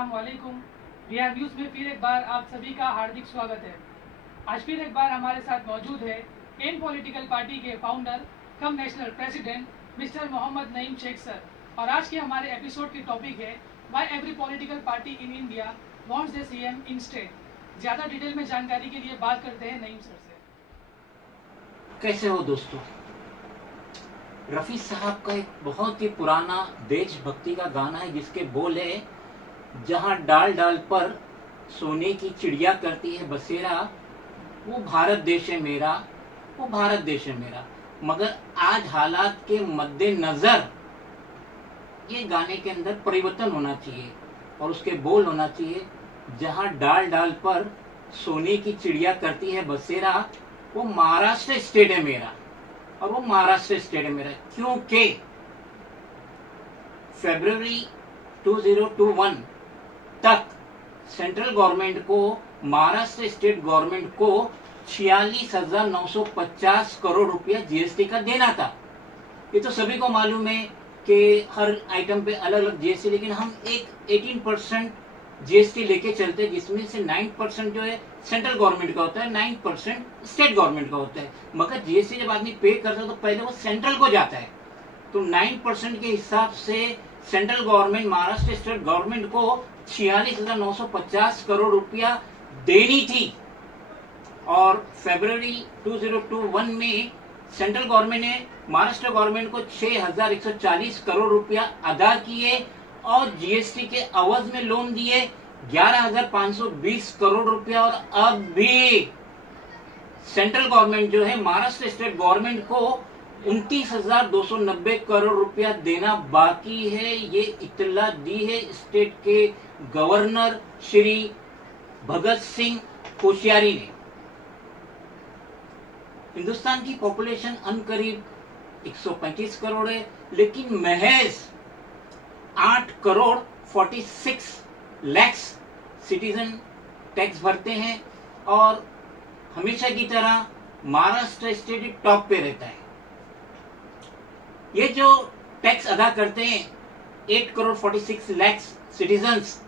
अस्सलाम वालेकुम। बिहार न्यूज़ में फिर एक बार आप सभी का हार्दिक स्वागत है। आज फिर एक बार हमारे साथ मौजूद है एम पॉलिटिकल पार्टी के founder cum national president mister Mohammad Naeem Sheikh sir. और आज के हमारे एपिसोड की टॉपिक है why every political party in India wants the CM in state. ज़्यादा डिटेल में जानकारी के लिए बात करते हैं नईम सर से। कैसे हो दोस्तों? रफ़ी साहब का एक बहुत ही पुराना देशभक्ति का गाना है जिसके बोल है, जहां डाल डाल पर सोने की चिड़िया करती है बसेरा, वो भारत देश है मेरा, वो भारत देश है मेरा। मगर आज हालात के मद्देनजर ये गाने के अंदर परिवर्तन होना चाहिए और उसके बोल होना चाहिए, जहां डाल डाल पर सोने की चिड़िया करती है बसेरा, वो महाराष्ट्र स्टेट है मेरा और वो महाराष्ट्र स्टेट है मेरा। क्योंकि फरवरी 2021 तक सेंट्रल गवर्नमेंट को, महाराष्ट्र स्टेट गवर्नमेंट को 46,950 करोड़ रुपया जीएसटी का देना था। ये तो सभी को मालूम है कि हर आइटम पे अलग अलग जीएसटी, लेकिन हम एक 18% जीएसटी लेके चलते हैं, जिसमें से 9% जो है सेंट्रल गवर्नमेंट का होता है, 9% स्टेट गवर्नमेंट का होता है। मगर जीएसटी जब आदमी पे करता है तो पहले वो सेंट्रल को जाता है, तो 9% के हिसाब से central government Maharashtra state government को 46,950 करोड़ रुपया देनी थी। और फरवरी 2021 में सेंट्रल गवर्नमेंट ने महाराष्ट्र गवर्नमेंट को 6,140 करोड़ रुपया अदा किए और जीएसटी के अवध में लोन दिए 11,520 करोड़ रुपया। और अब भी सेंट्रल गवर्नमेंट जो है महाराष्ट्र स्टेट गवर्नमेंट को 29,290 करोड़ रुपया देना बाकी है। ये इत्तला दी है स्टेट के गवर्नर श्री भगत सिंह कोश्यारी ने। हिंदुस्तान की पॉपुलेशन अनकरीब 135 करोड़ है, लेकिन महज 8 करोड़ 46 लाख सिटीजन टैक्स भरते हैं और हमेशा की तरह महाराष्ट्र स्टेट टॉप पे रहता है। ये जो टैक्स अदा करते हैं 8 करोड़ 46 लाख सिटीजन्स,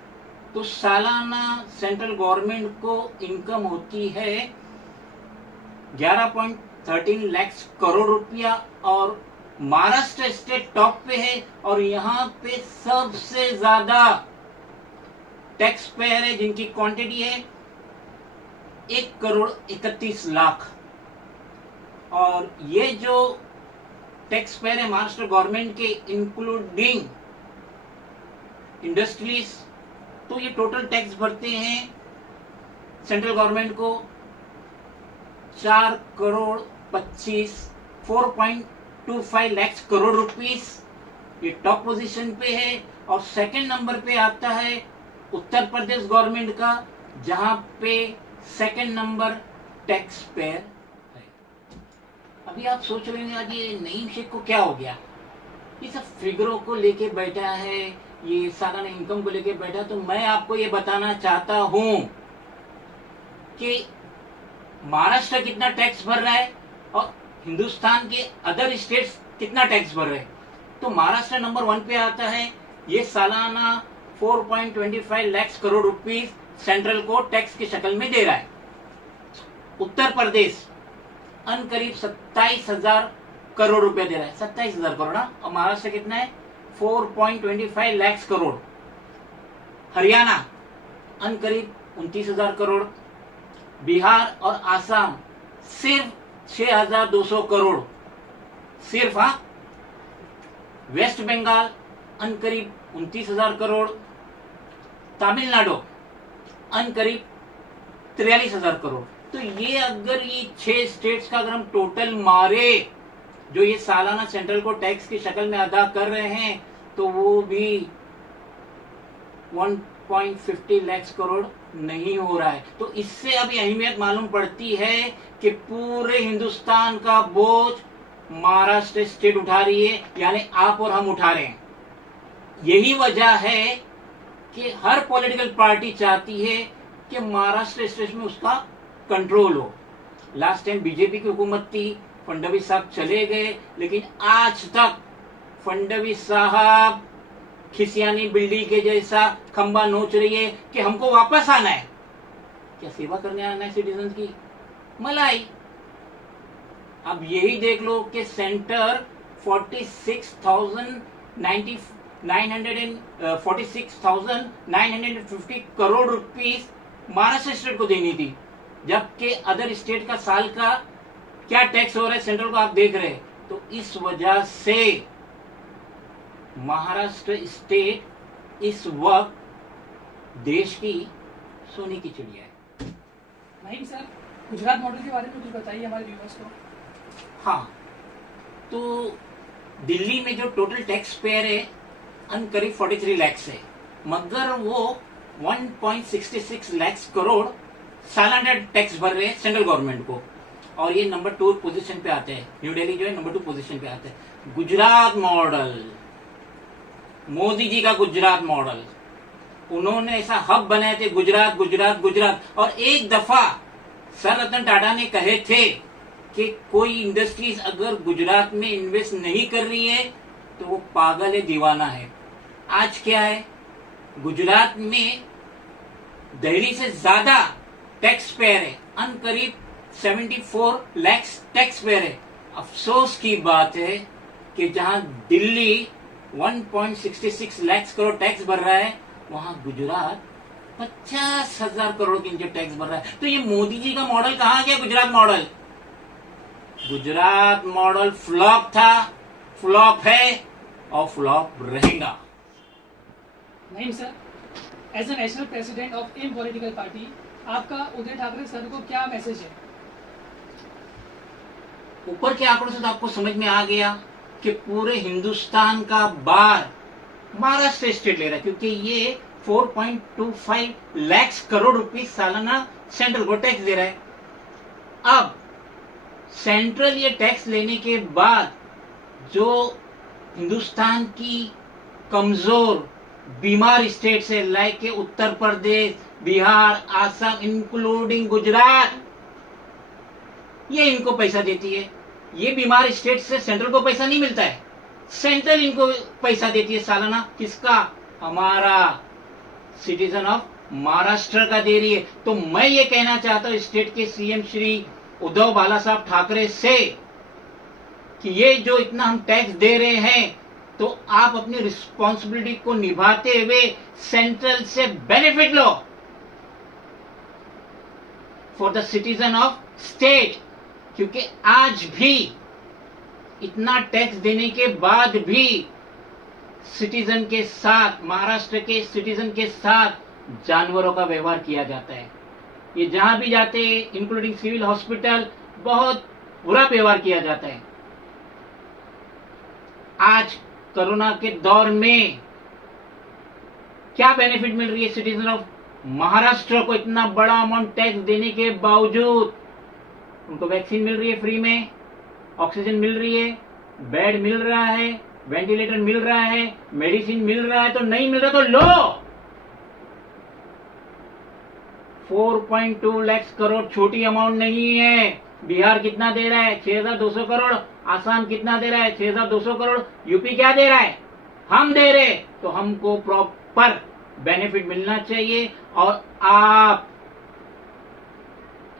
तो सालाना सेंट्रल गवर्नमेंट को इनकम होती है 11.13 लाख करोड़ रुपया। और महाराष्ट्र स्टेट टॉप पे है और यहाँ पे सबसे ज्यादा टैक्स पेयर है, जिनकी क्वांटिटी है 1 करोड़ 31 लाख। और ये जो टैक्स पेयर है महाराष्ट्र गवर्नमेंट के, इंक्लूडिंग इंडस्ट्रीज, तो ये टोटल टैक्स भरते हैं सेंट्रल गवर्नमेंट को 4 करोड़ 4.25 लाख करोड़ रुपीस। ये टॉप पोजीशन पे है। और सेकंड नंबर पे आता है उत्तर प्रदेश गवर्नमेंट का, जहां पे सेकंड नंबर टैक्स पेयर है। अभी आप सोच रहे होंगे आज ये नईम शेख को क्या हो गया, ये सब फिगरों को लेके बैठा है, ये सालाना इनकम को लेके बैठा। तो मैं आपको ये बताना चाहता हूं कि महाराष्ट्र कितना टैक्स भर रहा है और हिंदुस्तान के अदर स्टेट्स कितना टैक्स भर रहे हैं। तो महाराष्ट्र नंबर 1 पे आता है, ये सालाना 4.25 लाख करोड़ रुपीस सेंट्रल को टैक्स की शक्ल में दे रहा है। उत्तर प्रदेश अनकरीब 27,000 करोड़ रुपए दे रहा है, 27,000 करोड़। और महाराष्ट्र कितना है 4.25 लाख करोड़। हरियाणा अनकरीब 29,000 करोड़। बिहार और आसाम सिर्फ 6,200 करोड़ सिर्फ। हाँ, वेस्ट बंगाल अनकरीब 29,000 करोड़। तमिलनाडु अनकरीब 43,000 करोड़। तो ये अगर ये 6 स्टेट्स का अगर हम टोटल मारे, जो ये सालाना सेंट्रल को टैक्स की शक्ल में अदा कर रहे हैं, तो वो भी 1.50 लाख करोड़ नहीं हो रहा है। तो इससे अभी अहमियत मालूम पड़ती है कि पूरे हिंदुस्तान का बोझ महाराष्ट्र स्टेट उठा रही है, यानी आप और हम उठा रहे हैं। यही वजह है कि हर पॉलिटिकल पार्टी चाहती है कि महाराष्ट्र स्टेट में उसका कंट्रोल हो। लास्ट टाइम बीजेपी की हुकूमत थी, फडणवीस साहब चले गए, लेकिन आज तक फडणवीस साहब खिसियानी बिल्ली के जैसा खंबा नोच रही है कि हमको वापस आना है। क्या सेवा करने आना है सिटीजन की? मलाई। अब यही देख लो कि centre 46,950 crore rupees Maharashtra state को देनी थी, जबकि अदर स्टेट का साल का क्या टैक्स हो रहा है सेंट्रल को आप देख रहे हैं। तो इस वजह से महाराष्ट्र स्टेट इस वक्त देश की सोने की चिड़िया है। नहीं सर, गुजरात मॉडल के बारे में कुछ बताइए हमारे व्यूअर्स को। हाँ, तो दिल्ली में जो टोटल टैक्स पेयर है करीब 43 लाख है, मगर वो 1.66 लाख करोड़ सालाना टैक्स भर रहे हैं सेंट्रल गवर्नमेंट को, और ये नंबर 2 पोजीशन पे आते हैं। न्यू दिल्ली जो है नंबर 2 पोजीशन पे आते हैं। गुजरात मॉडल, मोदी जी का गुजरात मॉडल, उन्होंने ऐसा हब बनाए थे, गुजरात गुजरात गुजरात। और एक दफा सर रतन टाटा ने कहे थे कि कोई इंडस्ट्रीज अगर गुजरात में इन्वेस्ट नहीं कर रही है तो वो पागल है, दीवाना है। आज क्या है, गुजरात में दिल्ली से ज्यादा टैक्स पेयर है, करीब 74 लाख टैक्स पेयर है। अफसोस की बात है कि जहां दिल्ली 1.66 लाख करोड़ टैक्स भर रहा है, वहां गुजरात 50,000 करोड़ की नीचे टैक्स भर रहा है। तो ये मोदी जी का मॉडल कहां गया? Gujarat model. Gujarat model flop था, फ्लॉप है और फ्लॉप रहेगा। नहीं sir, as a national president of an political party, आपका उदय ठाकरे सर को क्या मैसेज है? ऊपर के आंकड़ों से तो आपको समझ में आ गया कि पूरे हिंदुस्तान का बार महाराष्ट्र स्टेट ले रहा है, क्योंकि ये 4.25 लाख करोड़ रुपए सालाना सेंट्रल को टैक्स दे रहा है। अब सेंट्रल ये टैक्स लेने के बाद जो हिंदुस्तान की कमजोर बीमार स्टेट है, लाइक के उत्तर प्रदेश, बिहार, आसाम, इंक्लूडिंग गुजरात, ये इनको पैसा देती है। ये बीमार स्टेट से सेंट्रल को पैसा नहीं मिलता है, सेंट्रल इनको पैसा देती है सालाना। किसका? हमारा सिटीजन ऑफ महाराष्ट्र का दे रही है। तो मैं ये कहना चाहता हूं स्टेट के सीएम श्री उद्धव बाला साहब ठाकरे से कि ये जो इतना हम टैक्स दे रहे हैं, तो आप अपनी रिस्पॉन्सिबिलिटी को निभाते हुए सेंट्रल से benefit low for the citizen of state. क्योंकि आज भी इतना टैक्स देने के बाद भी सिटीजन के साथ, महाराष्ट्र के सिटीजन के साथ जानवरों का व्यवहार किया जाता है। ये जहां भी जाते हैं, इंक्लूडिंग सिविल हॉस्पिटल, बहुत बुरा व्यवहार किया जाता है। आज कोरोना के दौर में क्या बेनिफिट मिल रही है सिटीजन ऑफ महाराष्ट्र को? इतना बड़ा अमाउंट टैक्स देने के बावजूद उनको वैक्सीन मिल रही है फ्री में, ऑक्सीजन मिल रही है, बेड मिल रहा है, वेंटिलेटर मिल रहा है, मेडिसिन मिल रहा है। तो नहीं मिल रहा तो लो। 4.2 लाख करोड़ छोटी अमाउंट नहीं है। बिहार कितना दे रहा है? 6,200 करोड़। आसाम कितना दे रहा है? 6,200 करोड़। यूपी क्या दे रहा है? हम दे रहे। तो हमको प्रॉपर बेनिफिट मिलना चाहिए। और आप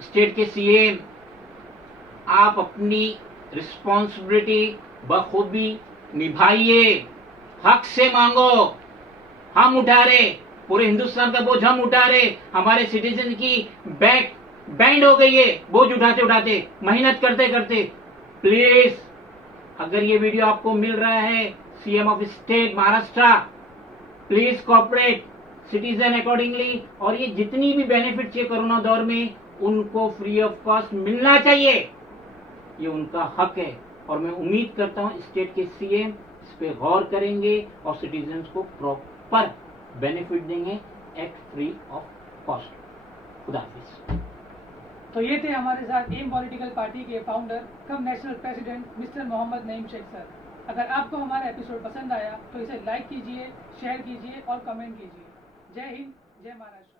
स्टेट के सीएम, आप अपनी रिस्पॉन्सिबिलिटी बखूबी निभाइए, हक से मांगो। हम उठा रहे, पूरे हिंदुस्तान का बोझ हम उठा रहे। हमारे सिटीजन की बैक बैंड हो गई है बोझ उठाते उठाते, मेहनत करते करते। प्लीज, अगर ये वीडियो आपको मिल रहा है CM of state Maharashtra, please cooperate citizen accordingly. और ये जितनी भी बेनिफिट चाहिए कोरोना दौर में, उनको फ्री ऑफ कॉस्ट मिलना चाहिए। ये उनका हक है। और मैं उम्मीद करता हूं स्टेट के सीएम इस पे गौर करेंगे और सिटीजन को प्रॉपर बेनिफिट देंगे एट फ्री ऑफ कॉस्ट। खुदा हाफिज। तो ये थे हमारे साथ एम पॉलिटिकल पार्टी के founder cum national president mister Mohammad Naeem Sheikh sir. अगर आपको हमारा एपिसोड पसंद आया तो इसे लाइक कीजिए, शेयर कीजिए और कमेंट कीजिए। जय हिंद, जय महाराष्ट्र।